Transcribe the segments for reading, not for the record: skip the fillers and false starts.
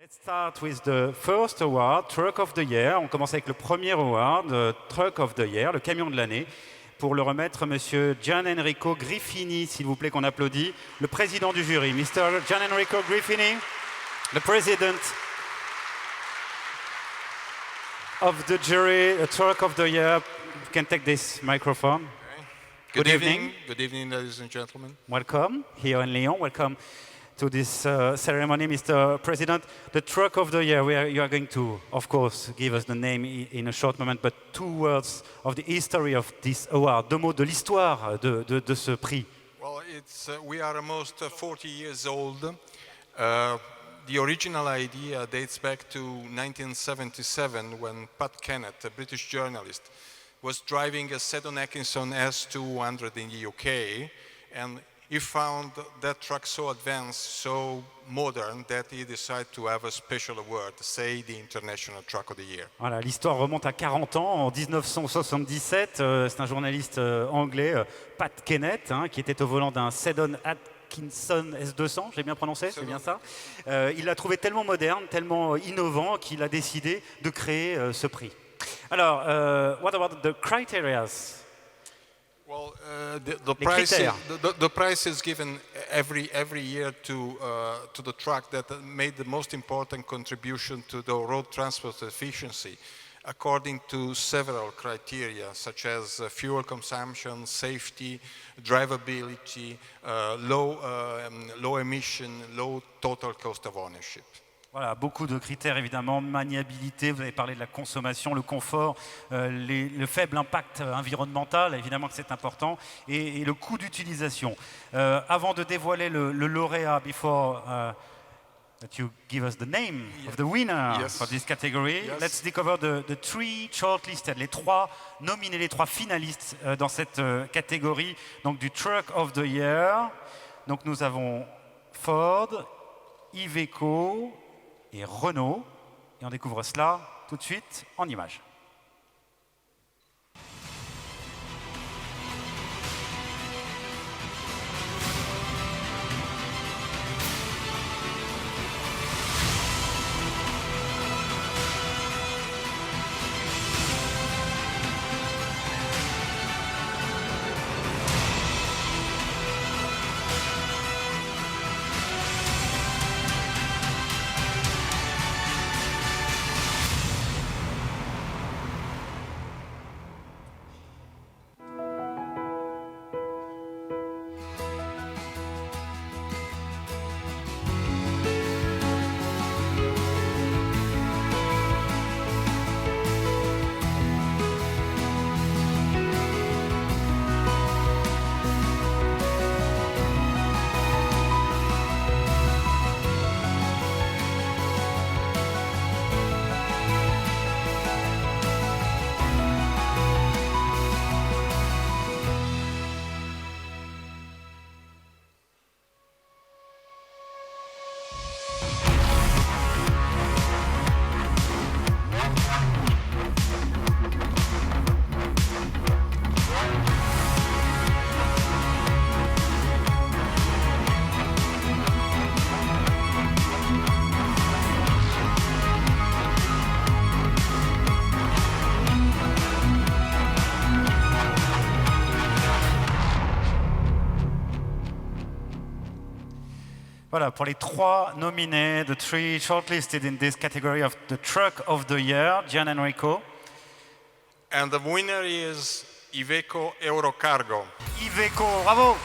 Let's start with the first award, Truck of the Year. On commence avec le premier award, Truck of the Year, le camion de l'année. Pour le remettre, Monsieur Gianenrico Griffini, s'il vous plaît, qu'on applaudit, le président du jury. Mr. Gianenrico Griffini, the president of the jury, the Truck of the Year. You can take this microphone. Okay. Good evening. Good evening, ladies and gentlemen. Welcome here in Lyon. Welcome to this ceremony, Mr. President. The Truck of the Year, you are going to, of course, give us the name in a short moment, but 2 words of the history of this award, 2 mots de l'histoire de ce prix. Well, we are almost 40 years old. The original idea dates back to 1977 when Pat Kennett, a British journalist, was driving a Seddon Atkinson S200 in the UK, and he found that truck so advanced, so modern, that he decided to have a special award, say the International Truck of the Year. Voilà, l'histoire remonte à 40 ans, en 1977. C'est un journaliste anglais, Pat Kennett, qui était au volant d'un Seddon Atkinson S200, j'ai bien prononcé, c'est bien ça. Il l'a trouvé tellement moderne, tellement innovant, qu'il a décidé de créer ce prix. Alors, what about the criteria? Well, the prize is given every year to the truck that made the most important contribution to the road transport efficiency, according to several criteria, such as fuel consumption, safety, drivability, low emission, low total cost of ownership. Voilà, beaucoup de critères évidemment, maniabilité, vous avez parlé de la consommation, le confort, le faible impact environnemental, évidemment que c'est important, et le coût d'utilisation. Avant de dévoiler le lauréat, before that you give us the name of the winner for this category, let's discover the 3 shortlisted, les 3 nominés, les 3 finalistes dans cette catégorie, donc du Truck of the Year. Donc nous avons Ford, Iveco et Renault, et on découvre cela tout de suite en images. Voilà, pour les 3 nominés, the 3 shortlisted in this category of the Truck of the Year, Gianenrico. And the winner is Iveco Eurocargo. Iveco, bravo!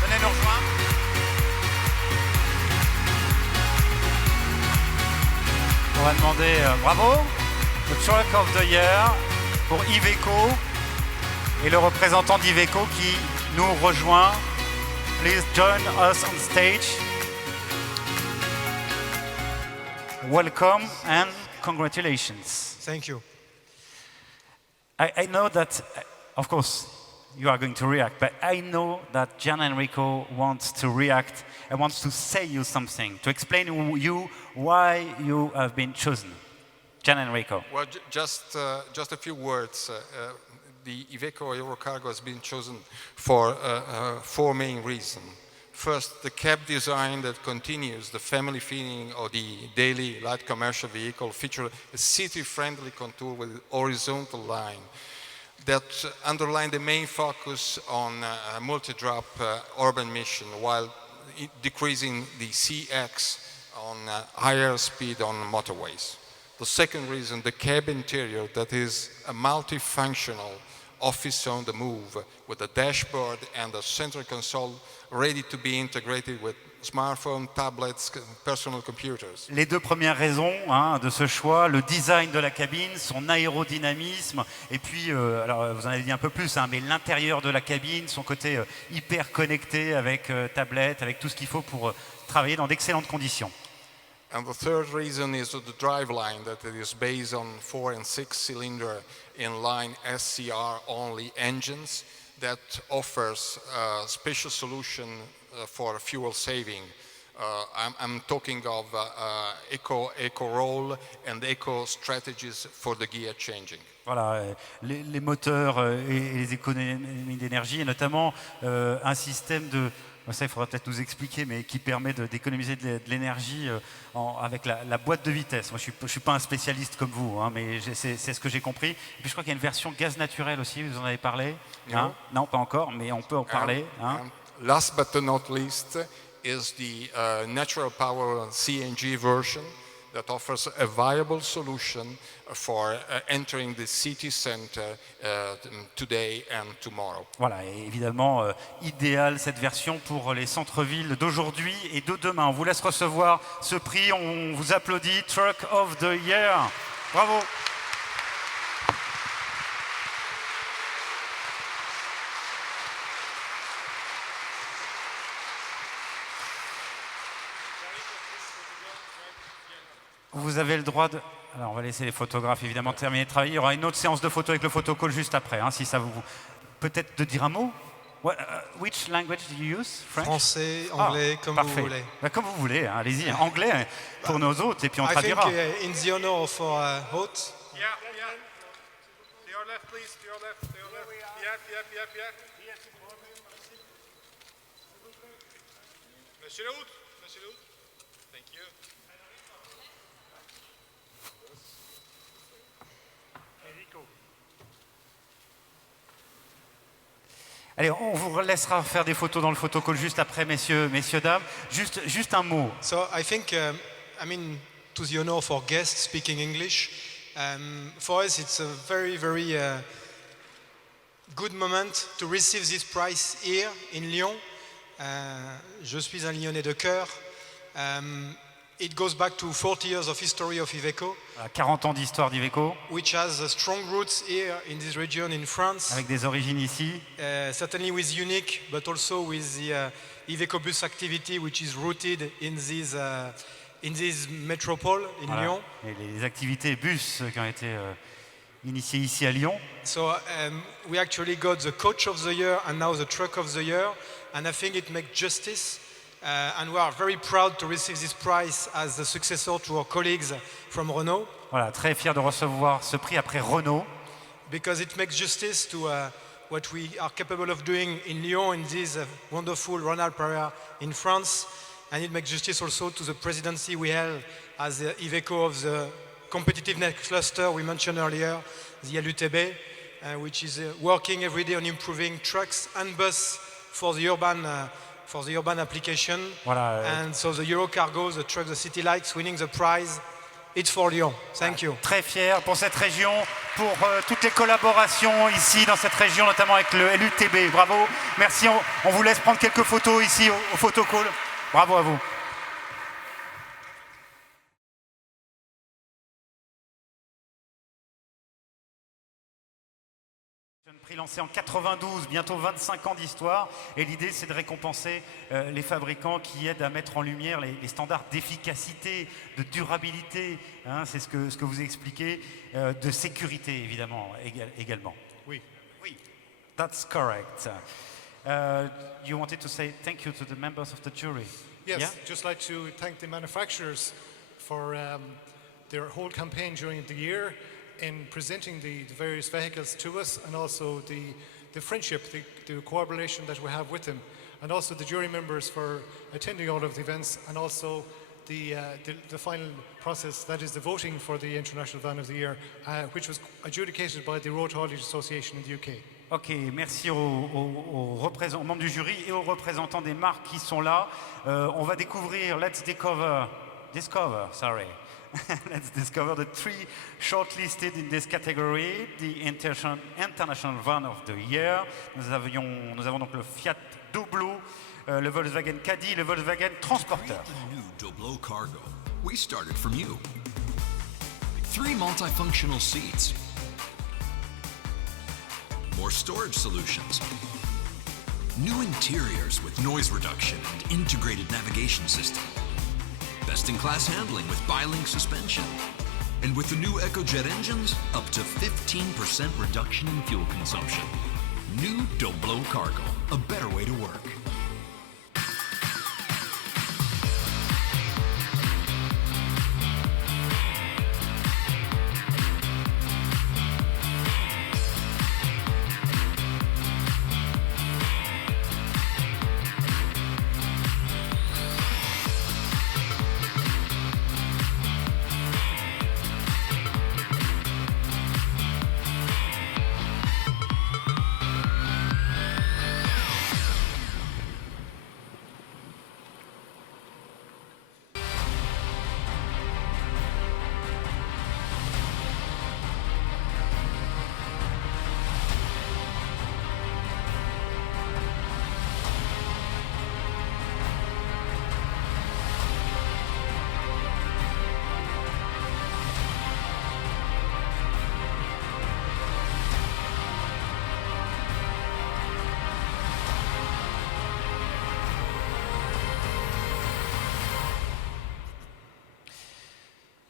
Venez nous rejoindre. On va demander bravo, the Truck of the Year pour Iveco et le représentant d'Iveco qui nous rejoint. Please join us on stage. Welcome and congratulations. Thank you. I know that, of course, you are going to react, but I know that Gianenrico wants to react and wants to say you something, to explain you why you have been chosen. Gianenrico. Well, just a few words. The Iveco Eurocargo has been chosen for 4 main reasons. First, the cab design that continues the family feeling of the daily light commercial vehicle feature a city-friendly contour with horizontal line that underline the main focus on multi-drop urban mission while decreasing the CX on higher speed on motorways. The second reason, the cab interior that is a multifunctional office on the move with a dashboard and a central console ready to be integrated with smartphones, tablets, personal computers. Les deux premières raisons de ce choix, le design de la cabine, son aérodynamisme, et puis, alors vous en avez dit un peu plus, mais l'intérieur de la cabine, son côté hyper connecté avec tablette, avec tout ce qu'il faut pour travailler dans d'excellentes conditions. And the third reason is the driveline that it is based on 4 and 6 cylinder inline SCR only engines that offers a special solution for fuel saving. I'm talking of eco roll and eco strategies for the gear changing. Voilà, les moteurs et les économies d'énergie, et notamment un système de... Ça, il faudra peut-être nous expliquer, mais qui permet d'économiser de l'énergie avec la boîte de vitesse. Moi, je ne suis pas un spécialiste comme vous, mais c'est ce que j'ai compris. Et puis, je crois qu'il y a une version gaz naturel aussi, vous en avez parlé Non, pas encore, mais on peut en parler. Last but not least is the natural power CNG version that offers a viable solution for entering the city center today and tomorrow. Voilà, et évidemment, idéal cette version pour les centres-villes d'aujourd'hui et de demain. On vous laisse recevoir ce prix, on vous applaudit, Truck of the Year. Bravo. Vous avez le droit de... Alors on va laisser les photographes évidemment terminer de travailler. Il y aura une autre séance de photos avec le photocall juste après, si ça vous... Peut-être de dire un mot. Which language do you use? French? Français, anglais, comme parfait. vous voulez. Comme vous voulez, allez-y. Anglais pour nos hôtes et puis on traduira. I think in the honor of our host. Yeah. To your left, please. To your left. Yep. Monsieur le hôte. Thank you. Allez, on vous laissera faire des photos dans le photocall juste après, messieurs, dames. Juste un mot. So I think, to the honor of our guests speaking English, for us it's a very, very good moment to receive this prize here in Lyon. Je suis un Lyonnais de cœur. It goes back to 40 years of history of Iveco. 40 ans d'histoire d'Iveco. Which has strong roots here in this region in France. Avec des origines ici. Certainly with Unique, but also with the Iveco Bus activity, which is rooted in this metropole in Lyon. Et les activités bus qui ont été initiées ici à Lyon. So we actually got the Coach of the Year and now the Truck of the Year, and I think it makes justice. And we are very proud to receive this prize as the successor to our colleagues from Renault. Voilà, très fier de recevoir ce prix après Renault. Because it makes justice to what we are capable of doing in Lyon, in this wonderful Rhône-Alpes area in France. And it makes justice also to the presidency we held as the Iveco of the competitiveness cluster we mentioned earlier, the LUTB, which is working every day on improving trucks and bus for the urban application. Voilà, and so the Eurocargo, the truck, the City Lights winning the prize, it's for Lyon. Thank you. Très fier pour cette région, pour toutes les collaborations ici dans cette région, notamment avec le LUTB. Bravo, merci. On vous laisse prendre quelques photos ici au photocall. Bravo à vous. Prix lancé en 92, bientôt 25 ans d'histoire, et l'idée c'est de récompenser les fabricants qui aident à mettre en lumière les standards d'efficacité, de durabilité, c'est ce que vous expliquez, de sécurité évidemment également. Oui. That's correct. You wanted to say thank you to the members of the jury. Yes, Yeah? just like to thank the manufacturers for their whole campaign during the year in presenting the various vehicles to us, and also the friendship, the cooperation that we have with them. and also the jury members for attending all of the events, and also the final process, that is the voting for the International Van of the Year, which was adjudicated by the Road Haulage Association in the UK. Ok, merci aux membres du jury et aux représentants des marques qui sont là. On va découvrir, let's discover, let's discover the 3 shortlisted in this category, the International Van of the Year. Nous avons donc le Fiat Doblo, le Volkswagen Caddy, le Volkswagen Transporter. To create the new Doblo Cargo, we started from you. 3 multifunctional seats, more storage solutions, new interiors with noise reduction and integrated navigation system, best-in-class handling with bi-link suspension, and with the new EcoJet engines, up to 15% reduction in fuel consumption. New Doblo Cargo, a better way to work.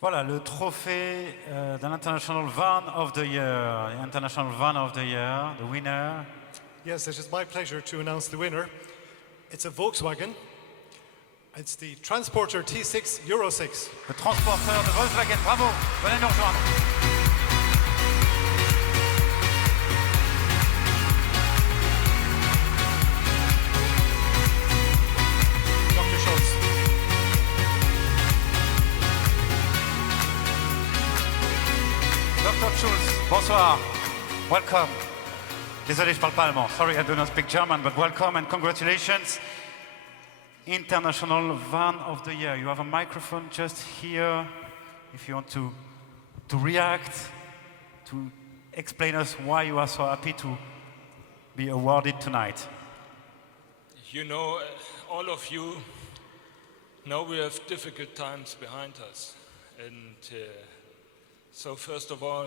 Voilà le trophée de l'International Van of the Year. International Van of the Year, the winner. Yes, it is my pleasure to announce the winner. It's a Volkswagen. It's the Transporter T6 Euro 6. Le transporteur de Volkswagen. Bravo, venez nous rejoindre. Dr. Schultz. Dr. Schulz, bonsoir. Welcome. Désolé, je parle pas allemand. Sorry, I do not speak German, but welcome and congratulations. International Van of the Year. You have a microphone just here. If you want to react, to explain us why you are so happy to be awarded tonight. You know, all of you know we have difficult times behind us. And so first of all,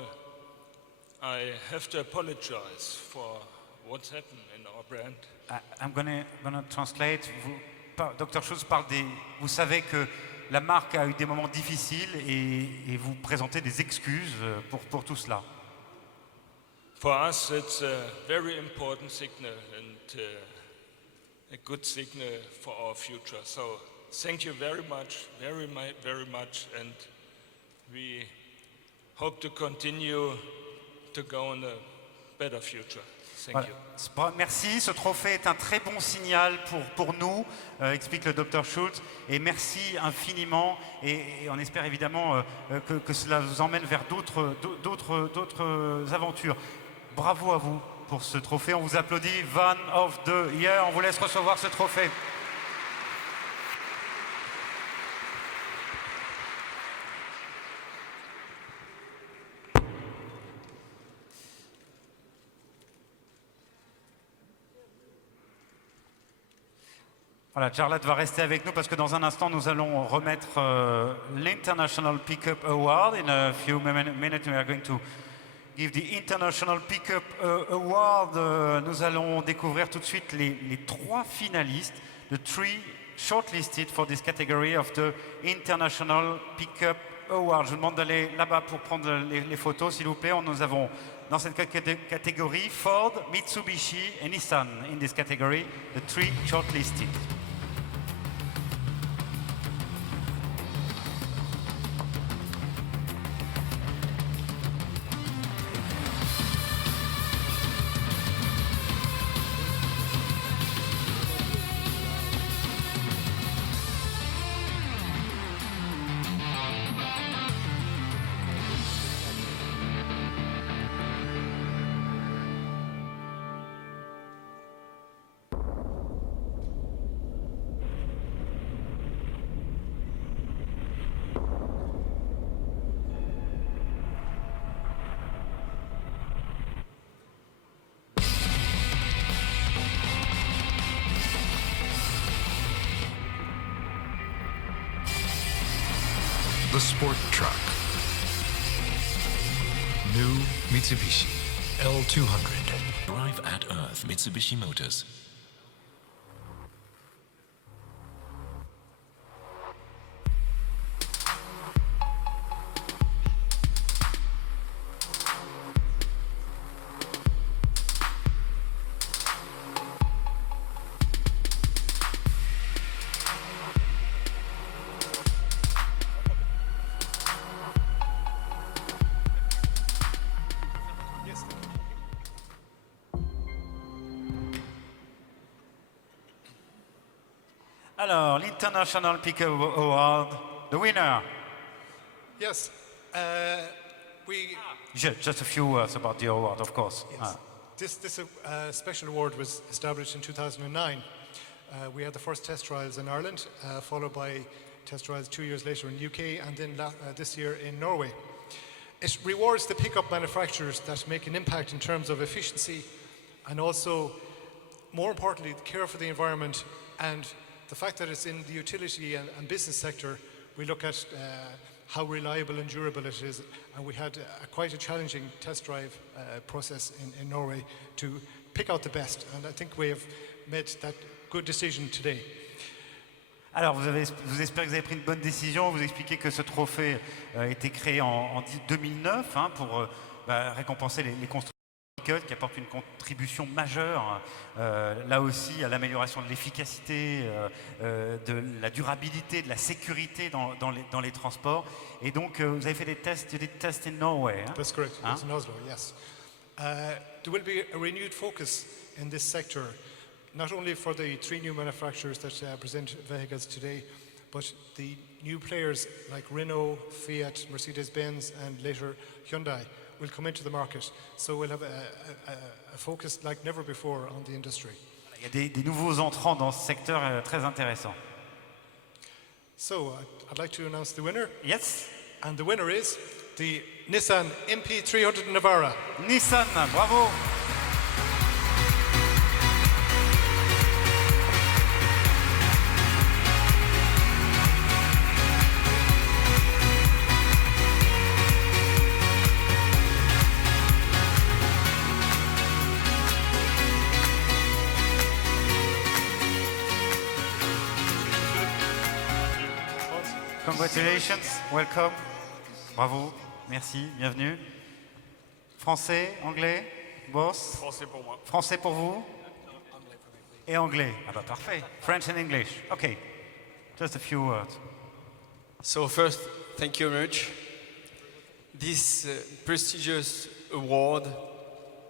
I have to apologize for what's happened in our brand. I'm gonna translate. Dr. Schulz parle des... Vous savez que la marque a eu des moments difficiles et vous présentez des excuses pour tout cela. For us, it's a very important signal and a good signal for our future. So thank you very much, very much, and we hope to continue to go in a better future. Thank Voilà. Merci, ce trophée est un très bon signal pour nous, explique le Dr Schulz, et merci infiniment, et on espère évidemment que cela vous emmène vers d'autres aventures. Bravo à vous pour ce trophée, on vous applaudit, Van of the Year, on vous laisse recevoir ce trophée. Voilà, Jarlath va rester avec nous parce que dans un instant, nous allons remettre l'International Pickup Award. In a few minutes, we are going to give the International Pickup Award. Nous allons découvrir tout de suite les 3 finalistes, the 3 shortlisted for this category of the International Pickup Award. Je vous demande d'aller là-bas pour prendre les photos, s'il vous plaît. Nous avons dans cette catégorie Ford, Mitsubishi et Nissan. In this category, the 3 shortlisted. the sport truck. New Mitsubishi L200. Drive at Earth, Mitsubishi Motors. Alors, l'International Pickup Award, the winner. Yes, we Just a few words about the award, of course. Yes. This special award was established in 2009. We had the first test trials in Ireland, followed by test trials 2 years later in the UK, and then this year in Norway. It rewards the pickup manufacturers that make an impact in terms of efficiency and also, more importantly, the care for the environment and the fact that it's in the utility and business sector. We look at how reliable and durable it is, and we had quite a challenging test drive process in Norway to pick out the best, and I think we have made that good decision today. Alors, vous espérez que vous avez pris une bonne décision. Vous expliquez que ce trophée a été créé en 2009 pour récompenser les constructeurs qui apportent une contribution majeure, là aussi, à l'amélioration de l'efficacité, de la durabilité, de la sécurité dans les transports. Et donc, vous avez fait des tests in Norway. That's correct. It's in Oslo, yes. There will be a renewed focus in this sector, not only for the 3 new manufacturers that present vehicles today, but the new players like Renault, Fiat, Mercedes-Benz, and later Hyundai will come into the market. So we'll have a focus like never before on the industry. Il y a des nouveaux entrants dans ce secteur très intéressant. So I'd like to announce the winner. Yes. And the winner is the Nissan MP300 Navara. Nissan, bravo. Congratulations, welcome, bravo, merci, bienvenue. Français, anglais, boss? Français pour moi. Français pour vous? Et anglais. Ah bah parfait. French and English. Okay, just a few words. So first, thank you very much. This prestigious award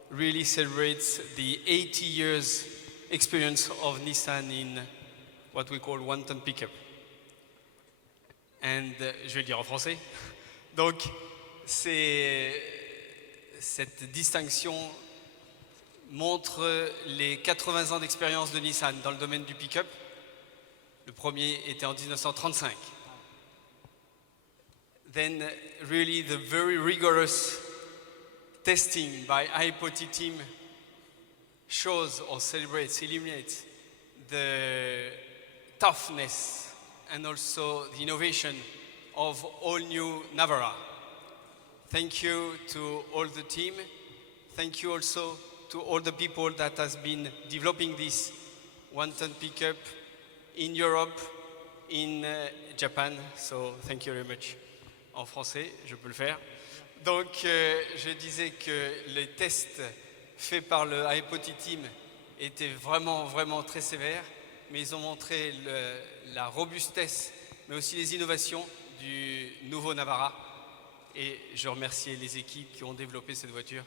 really celebrates the 80 years experience of Nissan in what we call one-ton pickup. And je vais le dire en français. Donc, cette distinction montre les 80 ans d'expérience de Nissan dans le domaine du pick-up. Le premier était en 1935. Then, really, the very rigorous testing by IPOT team shows or celebrates, illuminates the toughness and also the innovation of all new Navara. Thank you to all the team. Thank you also to all the people that has been developing this one-ton pickup in Europe, in Japan. So thank you very much. En français, je peux le faire. Donc, je disais que les tests faits par le iPoti Team étaient vraiment, vraiment très sévères, mais ils ont montré la robustesse, mais aussi les innovations du nouveau Navara. Et je remercie les équipes qui ont développé cette voiture,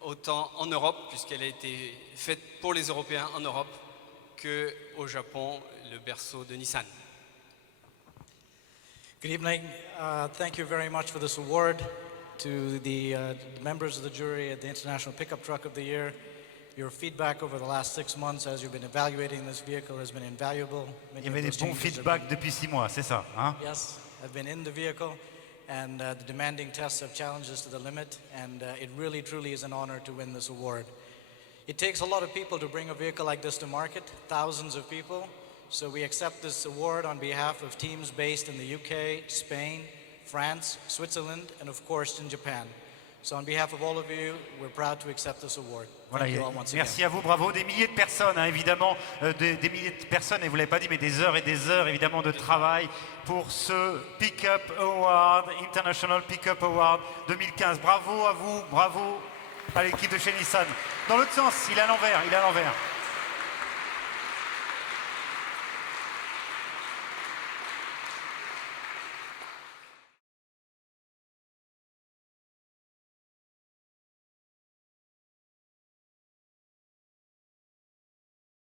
autant en Europe, puisqu'elle a été faite pour les Européens en Europe, qu'au Japon, le berceau de Nissan. Good evening. Thank you very much for this award. To the members of the jury at the International Pickup Truck of the Year, your feedback over the last 6 months as you've been evaluating this vehicle has been invaluable. Il y avait des bons feedbacks depuis 6 mois, c'est ça, hein? Yes, I've been in the vehicle, and the demanding tests have challenged us to the limit, and it really, truly is an honor to win this award. It takes a lot of people to bring a vehicle like this to market, thousands of people. So we accept this award on behalf of teams based in the UK, Spain, France, Switzerland, and of course in Japan. So on behalf of all of you, we're proud to accept this award. Voilà, Thank you all once again. merci à vous, bravo. Des milliers de personnes, hein, évidemment, des milliers de personnes, et vous ne l'avez pas dit, mais des heures et des heures, évidemment, de travail pour ce Pickup Award, International Pickup Award 2015. Bravo à vous, bravo à l'équipe de chez Nissan. Dans l'autre sens, il est à l'envers, il est à l'envers.